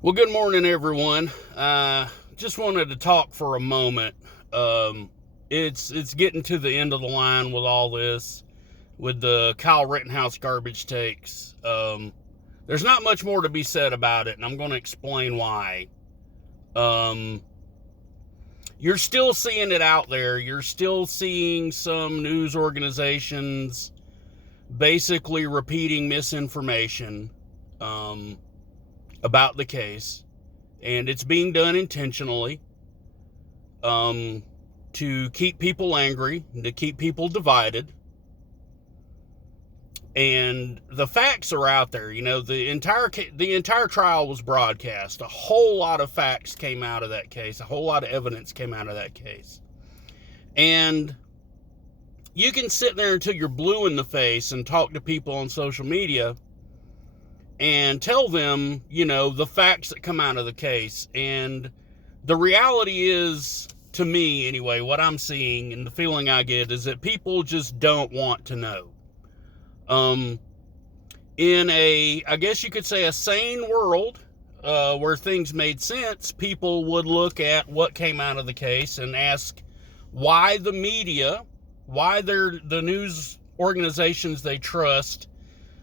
Well, good morning, everyone. Just wanted to talk for a moment. It's getting to the end of the line with all this, with the Kyle Rittenhouse garbage takes. There's not much more to be said about it, and I'm going to explain why. Um, you're still seeing it out there. You're still seeing some news organizations basically repeating misinformation about the case, and it's being done intentionally to keep people angry, to keep people divided. And the facts are out there. The entire trial was broadcast. A whole lot of facts came out of that case. A whole lot of evidence came out of that case. And you can sit there until you're blue in the face and talk to people on social media and tell them, the facts that come out of the case. And the reality is, to me anyway, what I'm seeing and the feeling I get is that people just don't want to know. In I guess you could say, a sane world, where things made sense, people would look at what came out of the case and ask why the media, why the news organizations they trust,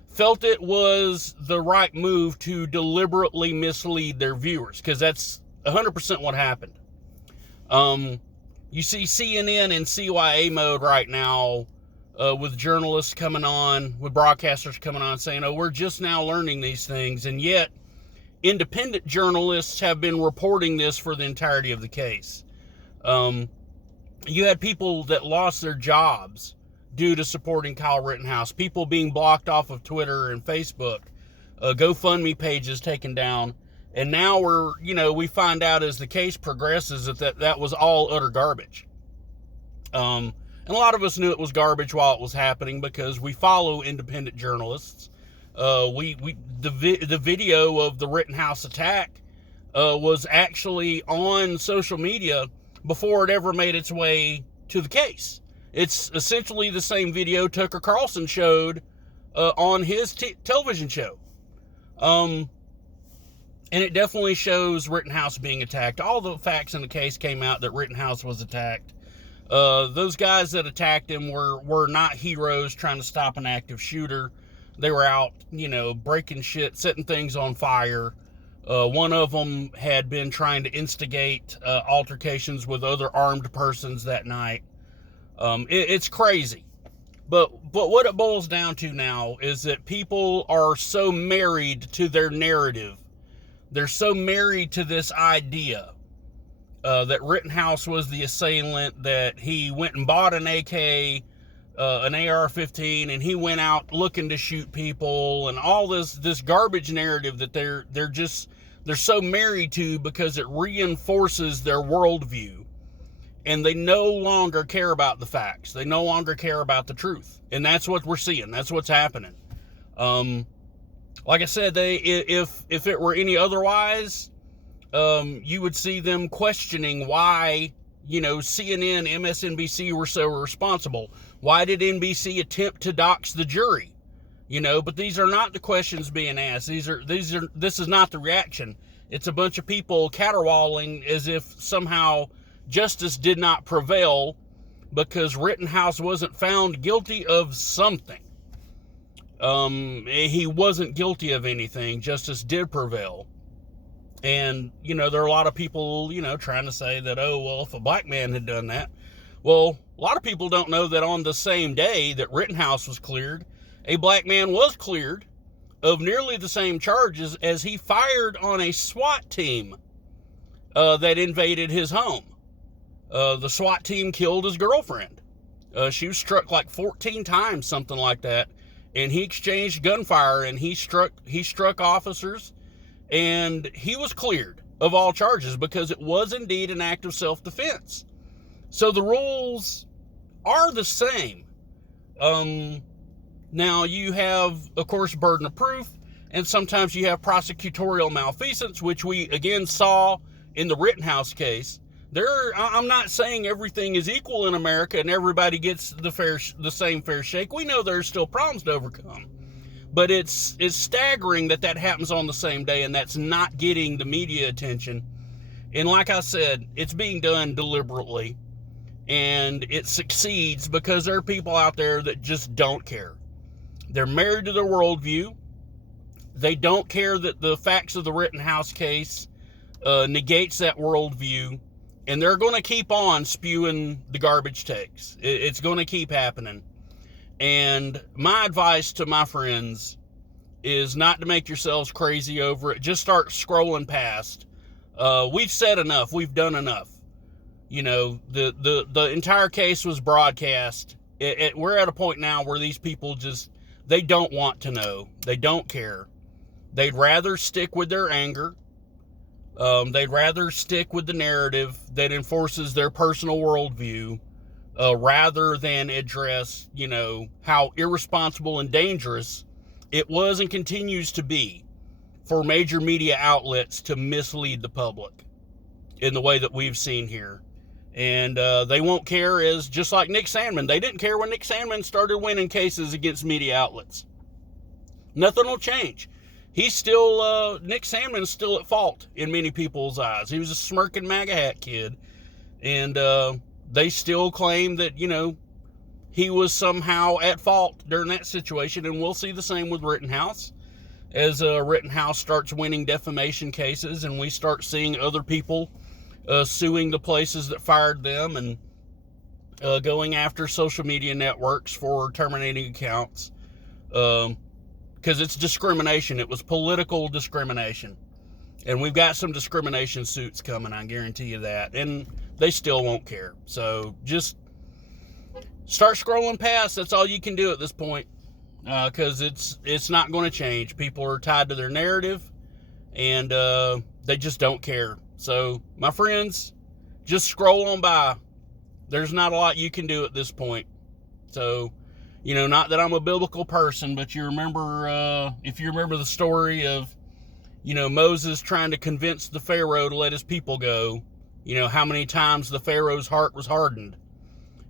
felt it was the right move to deliberately mislead their viewers, because that's 100% what happened. You see CNN in CYA mode right now, with journalists coming on, with broadcasters coming on saying, oh, we're just now learning these things. And yet, independent journalists have been reporting this for the entirety of the case. You had people that lost their jobs due to supporting Kyle Rittenhouse, people being blocked off of Twitter and Facebook, GoFundMe pages taken down. And now we find out as the case progresses that was all utter garbage. And a lot of us knew it was garbage while it was happening because we follow independent journalists. The video of the Rittenhouse attack was actually on social media before it ever made its way to the case. It's essentially the same video Tucker Carlson showed on his television show. And it definitely shows Rittenhouse being attacked. All the facts in the case came out that Rittenhouse was attacked. Those guys that attacked him were not heroes trying to stop an active shooter. They were out, breaking shit, setting things on fire. One of them had been trying to instigate altercations with other armed persons that night. It's crazy. But what it boils down to now is that people are so married to their narrative. They're so married to this idea that Rittenhouse was the assailant, that he went and bought an AK, an AR-15, and he went out looking to shoot people, and all this garbage narrative that they're so married to because it reinforces their worldview. And they no longer care about the facts. They no longer care about the truth. And that's what we're seeing. That's what's happening. Like I said, if it were any otherwise, you would see them questioning why, CNN, MSNBC were so responsible. Why did NBC attempt to dox the jury? But these are not the questions being asked. This is not the reaction. It's a bunch of people caterwauling as if somehow justice did not prevail because Rittenhouse wasn't found guilty of something. He wasn't guilty of anything. Justice did prevail. And, there are a lot of people, trying to say that, oh, well, if a black man had done that. Well, a lot of people don't know that on the same day that Rittenhouse was cleared, a black man was cleared of nearly the same charges as he fired on a SWAT team that invaded his home. The SWAT team killed his girlfriend. She was struck like 14 times, something like that. And he exchanged gunfire and he struck officers, and he was cleared of all charges because it was indeed an act of self-defense. So the rules are the same. Now you have, of course, burden of proof, and sometimes you have prosecutorial malfeasance, which we again saw in the Rittenhouse case. I'm not saying everything is equal in America and everybody gets the same fair shake. We know there's still problems to overcome. But it's staggering that happens on the same day, and that's not getting the media attention. And like I said, it's being done deliberately, and it succeeds because there are people out there that just don't care. They're married to their worldview. They don't care that the facts of the Rittenhouse case negates that worldview, and they're going to keep on spewing the garbage takes. It's going to keep happening. And my advice to my friends is not to make yourselves crazy over it. Just start scrolling past. We've said enough. We've done enough. You know, the entire case was broadcast. We're at a point now where these people just, they don't want to know. They don't care. They'd rather stick with their anger. They'd rather stick with the narrative that enforces their personal worldview, rather than address, you know, how irresponsible and dangerous it was and continues to be for major media outlets to mislead the public in the way that we've seen here. And they won't care, as just like Nick Sandmann. They didn't care when Nick Sandmann started winning cases against media outlets. Nothing will change. He's still, Nick Sandmann's still at fault in many people's eyes. He was a smirking MAGA hat kid. And they still claim that, you know, he was somehow at fault during that situation. And we'll see the same with Rittenhouse. As Rittenhouse starts winning defamation cases and we start seeing other people suing the places that fired them and going after social media networks for terminating accounts. Because it's discrimination. It was political discrimination. And we've got some discrimination suits coming, I guarantee you that. And they still won't care. So just start scrolling past. That's all you can do at this point. Because it's not going to change. People are tied to their narrative. And they just don't care. So, my friends, just scroll on by. There's not a lot you can do at this point. So, you know, not that I'm a biblical person, but you remember, if you remember the story of, you know, Moses trying to convince the Pharaoh to let his people go, you know, how many times the Pharaoh's heart was hardened.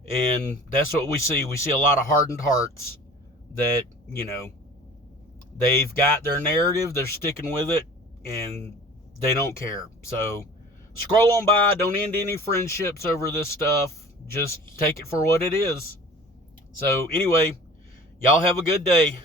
And that's what we see. We see a lot of hardened hearts that, you know, they've got their narrative, they're sticking with it, and they don't care. So scroll on by. Don't end any friendships over this stuff. Just take it for what it is. So anyway, y'all have a good day.